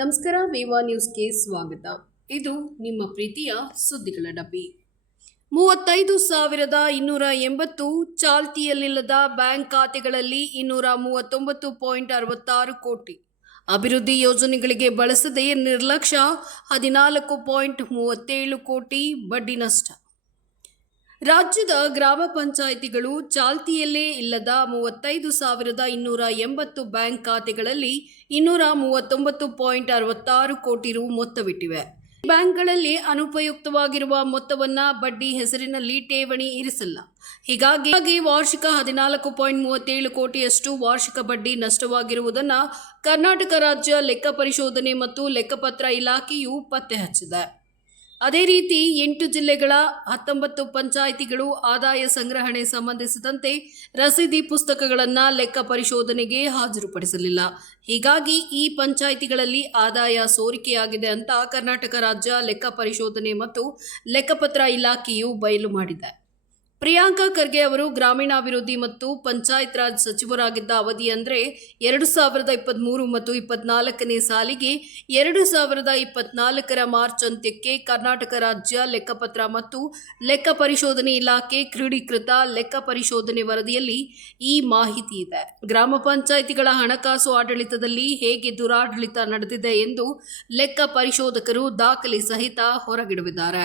ನಮಸ್ಕಾರ. ವಿವಾ ನ್ಯೂಸ್ಗೆ ಸ್ವಾಗತ. ಇದು ನಿಮ್ಮ ಪ್ರೀತಿಯ ಸುದ್ದಿಗಳ ಡಬ್ಬಿ. 35,280 ಚಾಲ್ತಿಯಲ್ಲಿಲ್ಲದ ಬ್ಯಾಂಕ್ ಖಾತೆಗಳಲ್ಲಿ 239.66 ಕೋಟಿ. ಅಭಿವೃದ್ಧಿ ಯೋಜನೆಗಳಿಗೆ ಬಳಸದೆ ನಿರ್ಲಕ್ಷ್ಯ 14.37 ಕೋಟಿ ಬಡ್ಡಿ ನಷ್ಟ. ರಾಜ್ಯದ ಗ್ರಾಮ ಪಂಚಾಯಿತಿಗಳು ಚಾಲ್ತಿಯಲ್ಲೇ ಇಲ್ಲದ 35,280 ಬ್ಯಾಂಕ್ ಖಾತೆಗಳಲ್ಲಿ 239.66 ಕೋಟಿ ರು ಮೊತ್ತವಿಟ್ಟಿವೆ. ಬ್ಯಾಂಕ್ಗಳಲ್ಲಿ ಅನುಪಯುಕ್ತವಾಗಿರುವ ಮೊತ್ತವನ್ನ ಬಡ್ಡಿ ಹೆಸರಿನಲ್ಲಿ ಠೇವಣಿ ಇರಿಸಿಲ್ಲ. ಹೀಗಾಗಿ ವಾರ್ಷಿಕ 14.37 ಕೋಟಿಯಷ್ಟು ವಾರ್ಷಿಕ ಬಡ್ಡಿ ನಷ್ಟವಾಗಿರುವುದನ್ನು ಕರ್ನಾಟಕ ರಾಜ್ಯ ಲೆಕ್ಕ ಪರಿಶೋಧನೆ ಮತ್ತು ಲೆಕ್ಕಪತ್ರ ಇಲಾಖೆಯು ಪತ್ತೆ ಹಚ್ಚಿದೆ. ಅದೇ ರೀತಿ 8 ಜಿಲ್ಲೆಗಳ 19 ಪಂಚಾಯಿತಿಗಳು ಆದಾಯ ಸಂಗ್ರಹಣೆ ಸಂಬಂಧಿಸಿದಂತೆ ರಸೀದಿ ಪುಸ್ತಕಗಳನ್ನು ಲೆಕ್ಕ ಪರಿಶೋಧನೆಗೆ ಹಾಜರುಪಡಿಸಲಿಲ್ಲ. ಹೀಗಾಗಿ ಈ ಪಂಚಾಯಿತಿಗಳಲ್ಲಿ ಆದಾಯ ಸೋರಿಕೆಯಾಗಿದೆ ಅಂತ ಕರ್ನಾಟಕ ರಾಜ್ಯ ಲೆಕ್ಕ ಪರಿಶೋಧನೆ ಮತ್ತು ಲೆಕ್ಕಪತ್ರ ಇಲಾಖೆಯು ಬಯಲು ಮಾಡಿದೆ. ಪ್ರಿಯಾಂಕ ಖರ್ಗೆ ಅವರು ಗ್ರಾಮೀಣಾಭಿವೃದ್ಧಿ ಮತ್ತು ಪಂಚಾಯತ್ ರಾಜ್ ಸಚಿವರಾಗಿದ್ದ ಅವಧಿ ಅಂದರೆ 2023 ಮತ್ತು 24ನೇ ಸಾಲಿಗೆ 2024ರ ಮಾರ್ಚ್ ಅಂತ್ಯಕ್ಕೆ ಕರ್ನಾಟಕ ರಾಜ್ಯ ಲೆಕ್ಕಪತ್ರ ಮತ್ತು ಲೆಕ್ಕ ಪರಿಶೋಧನೆ ಇಲಾಖೆ ಕ್ರೋಢೀಕೃತ ಲೆಕ್ಕ ಪರಿಶೋಧನೆ ವರದಿಯಲ್ಲಿ ಈ ಮಾಹಿತಿ ಇದೆ. ಗ್ರಾಮ ಪಂಚಾಯಿತಿಗಳ ಹಣಕಾಸು ಆಡಳಿತದಲ್ಲಿ ಹೇಗೆ ದುರಾಡಳಿತ ನಡೆದಿದೆ ಎಂದು ಲೆಕ್ಕ ಪರಿಶೋಧಕರು ದಾಖಲೆ ಸಹಿತ ಹೊರಗಿಡುವಿದ್ದಾರೆ.